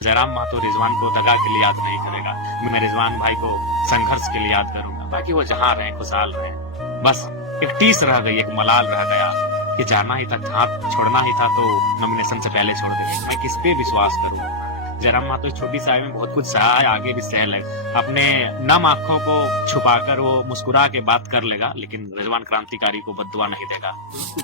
जयराम महतो रिजवान को दगा के लिए याद नहीं करेगा। मैं रिजवान भाई को संघर्ष के लिए याद करूंगा। बाकी वो जहां रहे खुशहाल रहे। बस एक टीस रह गई, एक मलाल रह गया कि जाना ही था, हाथ छोड़ना ही था तो नॉमिनेशन से पहले छोड़ देंगे। मैं किस पे विश्वास करूं? जयराम महतो छोटी सी आयु में बहुत कुछ सहा है, आगे भी सह लेगा। अपने नम आंखों को छुपाकर वो मुस्कुरा के बात कर लेगा, लेकिन रिजवान क्रांतिकारी को बद्दुआ नहीं देगा।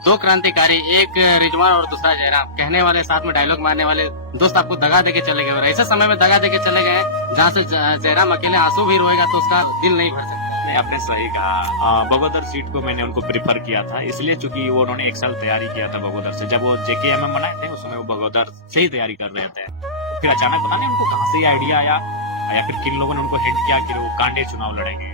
दो क्रांतिकारी, एक रिजवान और दूसरा जयराम, कहने वाले साथ में डायलॉग मारने वाले दोस्त आपको दगा देके चले गए और ऐसे समय में दगा देके चले गए जहाँ से जयराम अकेले आंसू भी रोएगा तो उसका दिल नहीं भर सकता। नहीं, आपने सही कहा। बगोदर सीट को मैंने उनको प्रिफर किया था, इसलिए चूंकि वो उन्होंने एक साल तैयारी किया था बगोदर से। जब वो JKMM बनाए थे उस समय वो बगोदर से ही तैयारी कर रहे थे। फिर अचानक पता नहीं उनको कहाँ से ये आइडिया आया या फिर किन लोगों ने उनको हिंट किया कि वो कांडे चुनाव लड़ेंगे,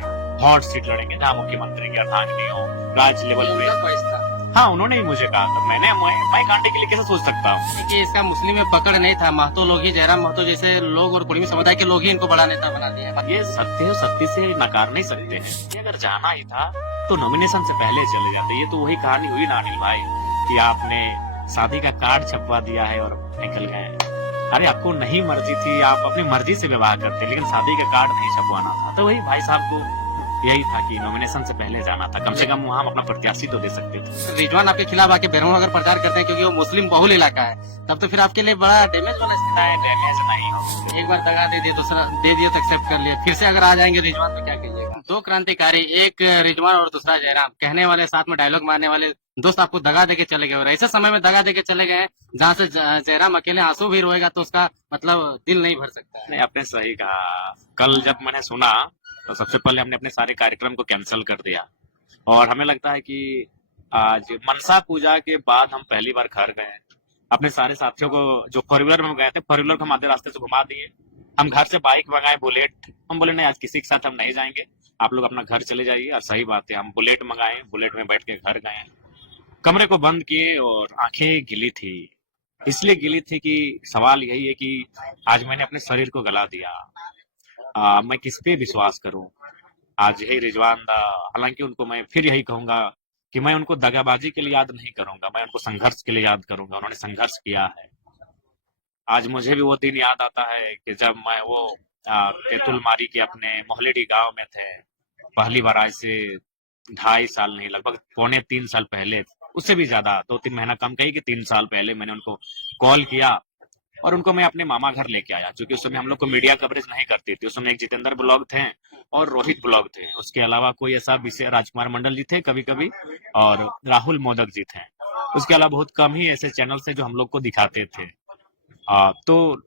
हॉट सीट लड़ेंगे जहाँ मुख्यमंत्री की अर्धांगिनी हो, राज्य लेवल पे। हाँ, उन्होंने ही मुझे कहा था। मैं कांटे के लिए कैसे सोच सकता हूँ कि इसका मुस्लिम में पकड़ नहीं था, महतो लोग ही, जयराम महतो जैसे लोग और कुर्मी समुदाय के लोग ही इनको बड़ा नेता बना दिया। ये सत्य है, सत्य से नकार नहीं सकते हैं। ये अगर जाना ही था तो नॉमिनेशन से पहले चले जाते। ये तो वही कहानी हुई ना अनिल भाई कि आपने शादी का कार्ड छपवा दिया है और निकल गए। अरे आपको नहीं मर्जी थी, आप अपनी मर्जी से विवाह करते, लेकिन शादी का कार्ड नहीं छपवाना था। तो वही भाई साहब को यही था कि नॉमिनेशन से पहले जाना था, कम से कम वहाँ हम अपना प्रत्याशी तो दे सकते थे। रिजवान आपके खिलाफ आके बेरमो अगर प्रचार करते हैं क्योंकि वो मुस्लिम बहुल इलाका है, तब तो फिर आपके लिए बड़ा डैमेज वाला स्थिति है। डैमेज नहीं हो। एक बार दगा दे दिए, दूसरा दे दिए तो एक्सेप्ट कर लिए, फिर से अगर आ जाएंगे रिजवान तो क्या कहिएगा? दो क्रांतिकारी, एक रिजवान और दूसरा जयराम, कहने वाले साथ में डायलॉग मारने वाले दोस्त आपको दगा देके चले गए और ऐसे समय में दगा देके चले गए जहाँ से जयराम अकेले आंसू भी रोएगा तो उसका मतलब दिल नहीं भर सकता। नहीं, आपने सही कहा। कल जब मैंने सुना तो सबसे पहले हमने अपने सारे कार्यक्रम को कैंसिल कर दिया और हमें लगता है कि आज मनसा पूजा के बाद हम पहली बार घर गए। अपने सारे साथियों को जो फोर व्हीलर में गए थे, फोर व्हीलर को हम आधे रास्ते से घुमा दिए। हम घर से बाइक मंगाए, बुलेट। हम बोले नहीं, आज किसी के साथ हम नहीं जाएंगे, आप लोग अपना घर चले जाइए। और सही बात है, हम बुलेट मंगाए, बुलेट में बैठ के घर गए, कमरे को बंद किए और आंखें गिली थी। इसलिए गिली थी कि सवाल यही है कि आज मैंने अपने शरीर को गला दिया। मैं किस पे विश्वास करूं? आज यही रिजवान दा, हालांकि उनको मैं फिर यही कहूंगा कि मैं उनको दगाबाजी के लिए याद नहीं करूंगा, मैं उनको संघर्ष के लिए याद करूंगा। उन्होंने संघर्ष किया है। आज मुझे भी वो दिन याद आता है कि जब मैं वो तेतुलमारी के अपने मोहलेडी गांव में थे। पहली बार आज से 2.5 साल नहीं, लगभग 2.25 3 साल पहले, उससे भी ज्यादा, 2-3 महीना कम कही कि 3 साल पहले मैंने उनको कॉल किया और उनको मैं अपने मामा घर लेके आया। क्योंकि उस समय हम लोग को मीडिया कवरेज नहीं करती थी। उस समय एक जितेंद्र ब्लॉग थे और रोहित ब्लॉग थे, उसके अलावा कोई ऐसा विषय राजकुमार मंडल जी थे कभी कभी, और राहुल मोदक जी थे। उसके अलावा बहुत कम ही ऐसे चैनल थे जो हम लोग को दिखाते थे। तो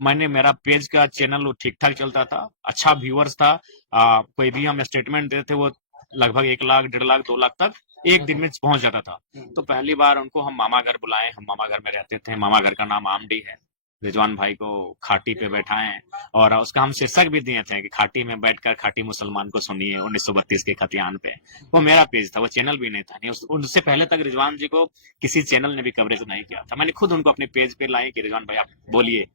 मैंने, मेरा पेज का चैनल वो ठीक ठाक चलता था, अच्छा व्यूअर्स था। कोई भी हम स्टेटमेंट देते वो लगभग 1 लाख, 1.5 लाख, 2 लाख तक एक दिन में पहुंच जाता था। तो पहली बार उनको हम मामा घर बुलाए। हम मामा घर में रहते थे, मामा घर का नाम आमडी है। रिजवान भाई को खाटी पे बैठाएं और उसका हम शीर्षक भी दिए थे कि खाटी में बैठकर खाटी मुसलमान को सुनिए 1932 के खतियान पे। वो मेरा पेज था, वो चैनल भी नहीं था। नहीं, उससे पहले तक रिजवान जी को किसी चैनल ने भी कवरेज नहीं किया था। मैंने खुद उनको अपने पेज पे लाए कि रिजवान भाई आप बोलिए,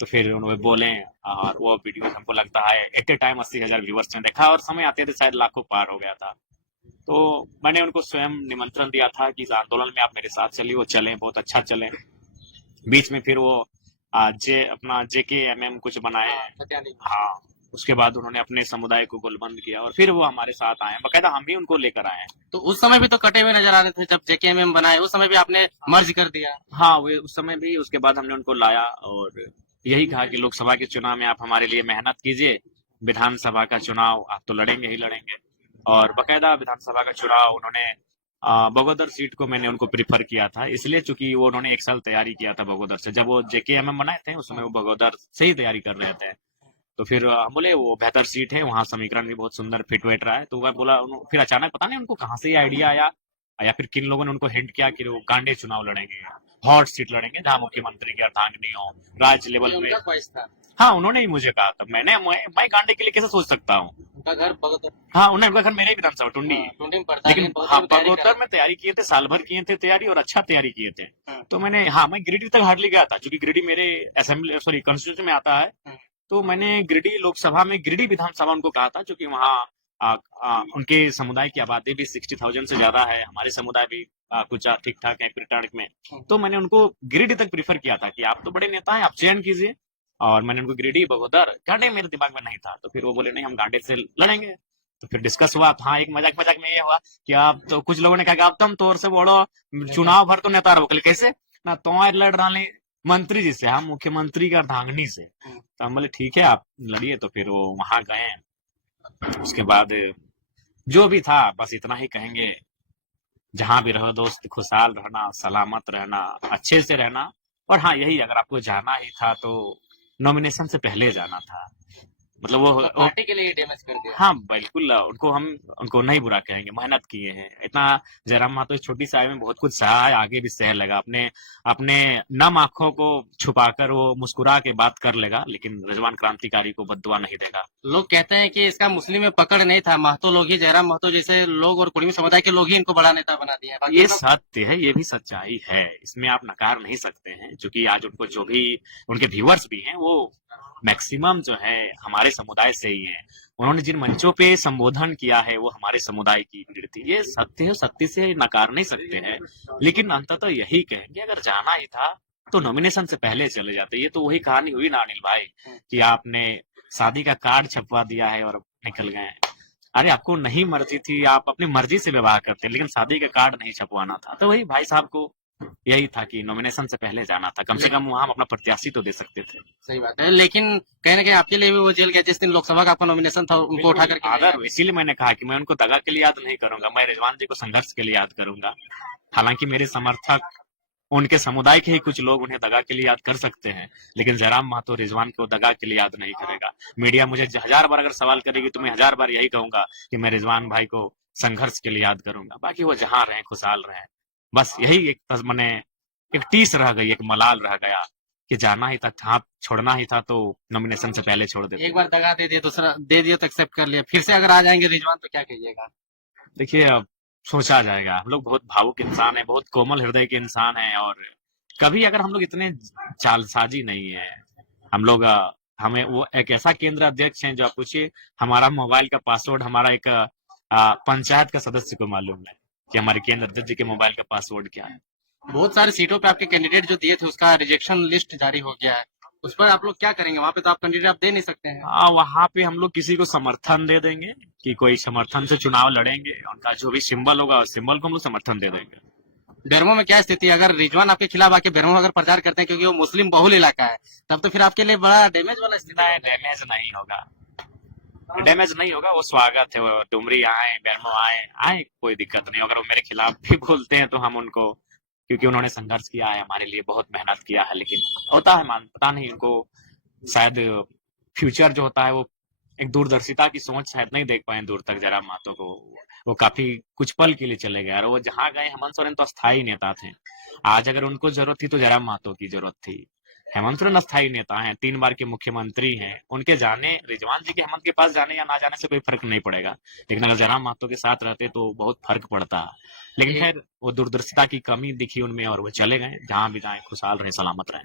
तो फिर उन्होंने बोले और वो वीडियो हमको लगता है एट ए टाइम 80,000 व्यूअर्स ने देखा और समय आते थे शायद लाखों पार हो गया था। तो मैंने उनको स्वयं निमंत्रण दिया था कि इस आंदोलन में आप मेरे साथ चलिए। वो चले, बहुत अच्छा चले। बीच में फिर वो अपना JKMM कुछ बनाए। हाँ, उसके बाद उन्होंने अपने समुदाय को गोलबंद किया और फिर वो हमारे साथ आए। बकायदा हम भी उनको लेकर आए। तो उस समय भी तो कटे हुए नजर आ रहे थे जब JKMM बनाए, उस समय भी आपने मर्ज कर दिया। हाँ, वे उस समय भी। उसके बाद हमने उनको लाया और यही कहा कि लोकसभा के चुनाव में आप हमारे लिए मेहनत कीजिए, विधानसभा का चुनाव आप तो लड़ेंगे ही लड़ेंगे। और बकायदा विधानसभा का चुनाव उन्होंने बगोदर सीट को मैंने उनको प्रिफर किया था, इसलिए चूंकि वो उन्होंने एक साल तैयारी किया था बगोदर से। जब वो JKMM बनाए थे उस समय वो बगोदर से ही तैयारी कर रहे थे। तो फिर हम बोले वो बेहतर सीट है, वहां समीकरण भी बहुत सुंदर फिट वेट रहा है। तो वह बोला, फिर अचानक पता नहीं उनको कहाँ से ये आइडिया आया या फिर किन लोगों ने उनको हिंट किया कि वो कांडे चुनाव लड़ेंगे, हॉट सीट लड़ेंगे जहाँ मुख्यमंत्री की अर्धांगिनी हो, राज्य लेवल में। था। हाँ, उन्होंने ही मुझे कहा था। मैं कांडे के लिए कैसे सोच सकता हूँ? उनका घर बगोदर। हाँ, उनका घर मेरे ही विधानसभा टुंडी। टुंडी में पड़ता है, लेकिन बहुत हाँ, में तैयारी बगोदर में तैयारी किए थे, साल भर किए थे तैयारी और अच्छा तैयारी किए थे। हाँ। तो मैं गिरिडीह तक हार्डली गया था, क्योंकि गिरिडीह मेरे असेंबली कॉन्स्टिट्यूशन में आता है। तो मैंने गिरिडीह लोकसभा में गिरिडीह विधानसभा उनको कहा था, क्योंकि वहाँ उनके समुदाय की आबादी भी 60,000 से ज्यादा है। हमारे समुदाय भी कुछ ठीक ठाक है रिटर्न में। तो मैंने उनको गिरिडीह तक प्रीफर किया था कि आप तो बड़े नेता हैं, आप चयन कीजिए। और मैंने उनको गिरिडीह बगोदर गांडे मेरे दिमाग में नहीं था, तो फिर वो बोले नहीं हम गांडे से लड़ेंगे। तो फिर डिस्कस हुआ, तो हाँ एक मजाक मजाक में ये हुआ कि आप तो कुछ लोगों ने कहा कि आप तुम तोर से बोलो चुनाव भर तो नेता रहो, कहले कैसे ना तो लड़ रही मंत्री जी से, हम मुख्यमंत्री का धांगनी से। तो हम बोले ठीक है आप लड़िए। तो फिर वो वहां गए, उसके बाद जो भी था बस इतना ही कहेंगे, जहां भी रहो दोस्त खुशहाल रहना, सलामत रहना, अच्छे से रहना। और हाँ यही अगर आपको जाना ही था तो नॉमिनेशन से पहले जाना था, मतलब वो पार्टी के लिए डैमेज कर दिया। हाँ बिल्कुल, उनको नहीं बुरा कहेंगे, मेहनत किए हैं इतना। जयराम महतो इस छोटी सी आयु में बहुत कुछ सहा है, आगे भी सह लेगा, अपने अपने नम आंखों को छुपाकर वो मुस्कुरा के बात कर लेगा, लेकिन रिजवान क्रांतिकारी को बद्दुआ नहीं देगा। लोग कहते हैं कि इसका मुस्लिम में पकड़ नहीं था, महतो लोग ही, जयराम महतो जैसे लोग और कुर्मी समुदाय के लोग ही इनको बड़ा नेता बना दिया है। ये सत्य है, ये भी सच्चाई है, इसमें आप नकार नहीं सकते हैं, क्योंकि आज उनको जो भी उनके व्यूअर्स भी हैं वो मैक्सिमम जो है हमारे समुदाय से ही है। उन्होंने जिन मंचों पे संबोधन किया है वो हमारे समुदाय की भीड़ थी, ये सत्य है, सत्य से नकार नहीं सकते हैं। लेकिन अंततः यही कहेंगे अगर जाना ही था तो नॉमिनेशन से पहले चले जाते। ये तो वही कहानी हुई ना अनिल भाई, कि आपने शादी का कार्ड छपवा दिया है और निकल गए। अरे आपको नहीं मर्जी थी, आप अपनी मर्जी से विवाह करते, लेकिन शादी का कार्ड नहीं छपवाना था। तो वही भाई साहब को यही था कि नॉमिनेशन से पहले जाना था, कम से कम वहां अपना प्रत्याशी तो दे सकते थे। सही बात है, लेकिन कहीं ना कहीं आपके लिए भी वो जेल गया जिस दिन लोकसभा का आपका नॉमिनेशन था, उनको उठा करके अगर इसीलिए मैंने कहा कि मैं उनको दगा के लिए याद नहीं करूंगा, मैं रिजवान जी को संघर्ष के लिए याद करूंगा। हालांकि मेरे समर्थक उनके समुदाय के ही कुछ लोग उन्हें दगा के लिए याद कर सकते हैं, लेकिन जयराम महतो रिजवान को दगा के लिए याद नहीं करेगा। मीडिया मुझे 1000 बार अगर सवाल करेगी तो मैं 1000 बार यही कहूंगा कि मैं रिजवान भाई को संघर्ष के लिए याद करूंगा। बाकी वो जहां रहे खुशहाल रहे, बस यही एक मैंने एक टीस रह गई, एक मलाल रह गया कि जाना ही था, हाथ छोड़ना ही था तो नॉमिनेशन से पहले छोड़ देते। एक बार दगा दे दिया, दूसरा दे दिया तो एक्सेप्ट कर लिया, फिर से अगर आ जाएंगे रिजवान तो क्या कहिएगा? देखिए अब सोचा जाएगा, हम लोग बहुत भावुक इंसान है, बहुत कोमल हृदय के इंसान हैं, और कभी अगर हम लोग इतने चालसाजी नहीं है। हम लोग हमें वो एक ऐसा केंद्र अध्यक्ष हैं जो आप पूछिए, हमारा मोबाइल का पासवर्ड हमारा एक पंचायत का सदस्य को मालूम है कि हमारे केंद्र अध्यक्ष जी के मोबाइल का पासवर्ड क्या है। बहुत सारी सीटों पे आपके कैंडिडेट जो दिए थे उसका रिजेक्शन लिस्ट जारी हो गया है, उस पर आप लोग क्या करेंगे? वहाँ पे तो आप कैंडिडेट आप दे नहीं सकते हैं। हाँ वहां पे हम लोग किसी को समर्थन दे देंगे कि कोई समर्थन से चुनाव लड़ेंगे, उनका जो भी सिंबल होगा उस सिंबल को हम लोग समर्थन दे देंगे। बेरमो में क्या स्थिति है? अगर रिजवान आपके खिलाफ आके बेरमो अगर प्रचार करते हैं, क्योंकि वो मुस्लिम बहुल इलाका है, तब तो फिर आपके लिए बड़ा डैमेज वाला स्थिति है। डैमेज नहीं होगा, डैमेज नहीं होगा, वो स्वागत है। वो डुमरी आए, बेरमो आए कोई दिक्कत नहीं। अगर वो मेरे खिलाफ भी बोलते हैं तो हम उनको, क्योंकि उन्होंने संघर्ष किया है हमारे लिए, बहुत मेहनत किया है, लेकिन होता है पता नहीं उनको शायद फ्यूचर जो होता है वो एक दूरदर्शिता की सोच शायद नहीं देख पाए दूर तक जयराम महतो को। वो काफी कुछ पल के लिए चले गए, और वो जहां गए, हेमंत सोरेन तो अस्थायी नेता थे। आज अगर उनको जरूरत थी तो जयराम महतो की जरूरत थी। हेमंत सोरेन अस्थायी नेता हैं, 3 बार के मुख्यमंत्री हैं, उनके जाने, रिजवान जी के हेमंत के पास जाने या ना जाने से कोई फर्क नहीं पड़ेगा, लेकिन अगर जयराम महतो के साथ रहते तो बहुत फर्क पड़ता। लेकिन खैर वो दूरदर्शिता की कमी दिखी उनमें और वो चले गए, जहां भी जाए खुशहाल रहे, सलामत रहे।